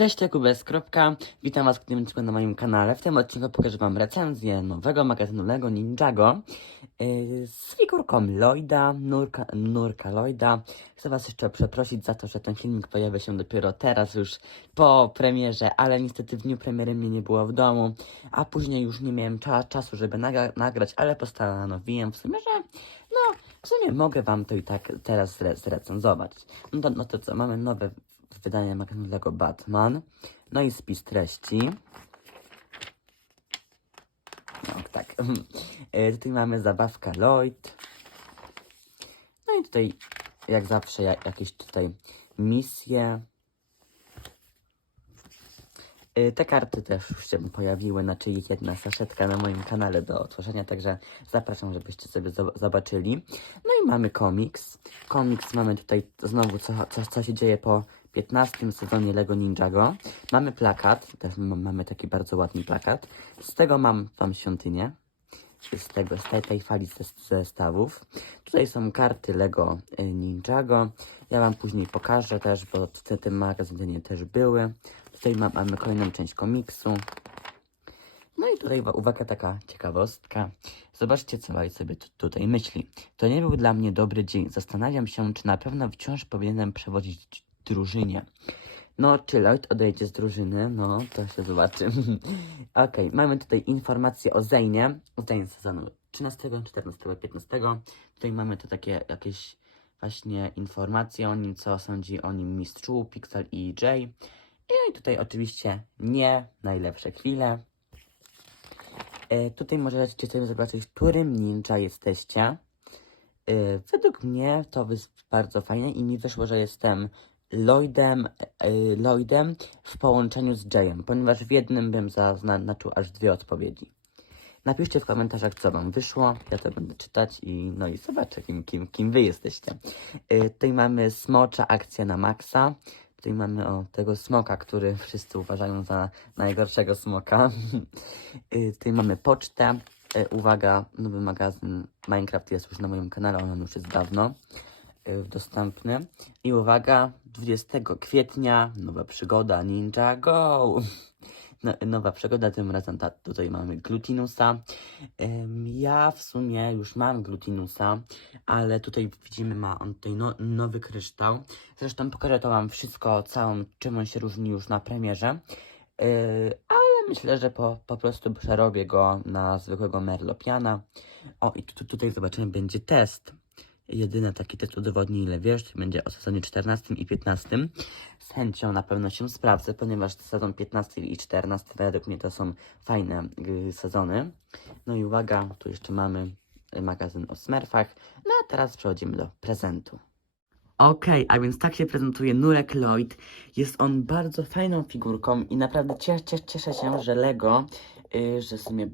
Cześć. Kropka. Witam Was w tym odcinku na moim kanale. W tym odcinku pokażę Wam recenzję nowego magazynu LEGO Ninjago yy, z figurką Lloyda, nurka, nurka Lloyda. Chcę Was jeszcze przeprosić za to, że ten filmik pojawia się dopiero teraz, już po premierze, ale niestety w dniu premiery mnie nie było w domu, a później już nie miałem cza czasu, żeby nagrać, ale postanowiłem w sumie, że no, w sumie mogę Wam to i tak teraz zre zrecenzować. No to, no to co, mamy nowe wydanie magazynu Lego Batman. No i spis treści. No tak. E, tutaj mamy zabawka Lloyd. No i tutaj jak zawsze ja- jakieś tutaj misje. E, Te karty też już się pojawiły, znaczy ich jedna saszetka na moim kanale do otworzenia, także zapraszam, żebyście sobie zob- zobaczyli. No i mamy komiks. Komiks mamy tutaj znowu co, co, co się dzieje po 15 sezonie Lego Ninjago. Mamy plakat, też mamy taki bardzo ładny plakat. Z tego mam tam świątynię. Z tego, z tej, tej fali ze zestawów. Tutaj są karty Lego y, Ninjago. Ja wam później pokażę też, bo w tym magazynie też były. Tutaj ma, mamy kolejną część komiksu. No i tutaj wa- uwaga, taka ciekawostka. Zobaczcie, co Lloyd sobie tu, tutaj myśli. To nie był dla mnie dobry dzień. Zastanawiam się, czy na pewno wciąż powinienem przewodzić drużynie. No, czy Lloyd odejdzie z drużyny? No, to się zobaczy. Okej, mamy tutaj informacje o Zejnie. O Zejnie z sezonu 13, 14, 15. Tutaj mamy tu takie jakieś właśnie informacje o nim, co sądzi o nim mistrzu Pixel i EJ. I tutaj oczywiście nie najlepsze chwile. E, tutaj możecie sobie zobaczyć, którym ninja jesteście. E, według mnie to jest bardzo fajne i mi wyszło, że jestem Lloydem, e, Lloydem w połączeniu z Jayem, ponieważ w jednym bym zaznaczył aż dwie odpowiedzi. Napiszcie w komentarzach, co wam wyszło, ja to będę czytać i no i zobaczę, kim, kim, kim wy jesteście. E, tutaj mamy smocza akcja na maksa. Tutaj mamy o tego smoka, który wszyscy uważają za najgorszego smoka. Y, Tutaj mamy pocztę. Y, Uwaga, nowy magazyn Minecraft jest już na moim kanale, on już jest dawno y, dostępny. I uwaga, 20 kwietnia nowa przygoda Ninja Go. No, nowa przygoda, tym razem ta, tutaj mamy Glutinusa. Ja w sumie już mam Glutinusa, ale tutaj widzimy, ma on tutaj no, nowy kryształ. Zresztą pokażę to wam wszystko, całą, czym on się różni już na premierze. Yy, ale myślę, że po, po prostu przerobię go na zwykłego Merlopiana. O, i tu, tutaj zobaczymy, będzie test. Jedyny taki test udowodni, ile wiesz, to będzie o sezonie 14 i 15. Z chęcią na pewno się sprawdzę, ponieważ sezon 15 i 14 według mnie to są fajne y, sezony. No i uwaga, tu jeszcze mamy y, magazyn o Smurfach. No a teraz przechodzimy do prezentu. Okej, a więc tak się prezentuje Nurek Lloyd. Jest on bardzo fajną figurką i naprawdę cie, cie, cieszę się, że Lego, y, że w sumie y,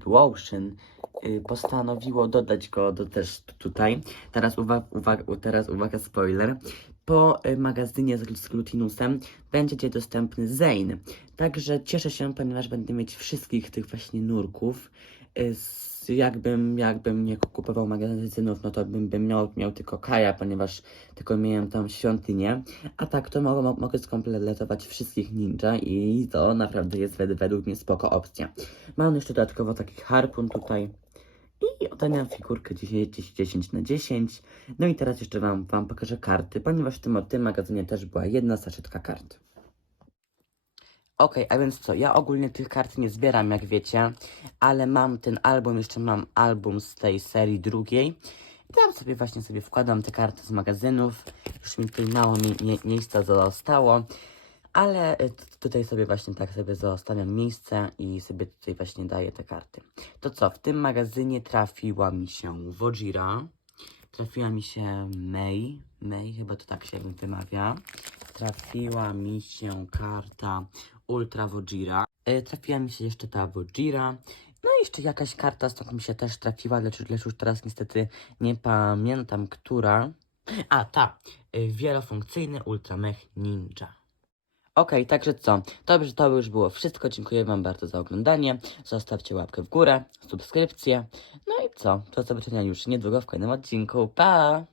postanowiło dodać go do też tutaj. Teraz, uwa uwaga, teraz uwaga, spoiler. Po y, magazynie z, Glutinusem będzie dostępny Zane. Także cieszę się, ponieważ będę mieć wszystkich tych właśnie nurków. Y, jakbym, jakbym nie kupował magazynów, no to bym, bym miał, miał tylko Kaja, ponieważ tylko miałem tam świątynię. A tak to mogę, mo- mogę skompletować wszystkich ninja i to naprawdę jest wed- według mnie spoko opcja. Mam jeszcze dodatkowo taki harpun tutaj i oceniam figurkę 10, 10, 10 na 10. No i teraz jeszcze wam, wam pokażę karty, ponieważ w tym, tym magazynie też była jedna saszetka kart. Okej, a więc co, ja ogólnie tych kart nie zbieram, jak wiecie, ale mam ten album, jeszcze mam album z tej serii drugiej. I tam sobie właśnie sobie wkładam te karty z magazynów. Już mi tutaj mało mi, mie, miejsca zostało, ale y, tutaj sobie właśnie tak sobie zostawiam miejsce i sobie tutaj właśnie daję te karty. To co, w tym magazynie trafiła mi się Wojira, trafiła mi się May, May chyba to tak się wymawia. Trafiła mi się karta Ultra Wojira. Y, Trafiła mi się jeszcze ta Wojira. No i jeszcze jakaś karta stąd mi się też trafiła, lecz, lecz już teraz niestety nie pamiętam, która. A, ta. Y, Wielofunkcyjny Ultramech Ninja. Okej, także co? Już, to już było wszystko. Dziękuję Wam bardzo za oglądanie. Zostawcie łapkę w górę, subskrypcję. No i co? Do zobaczenia już niedługo w kolejnym odcinku. Pa!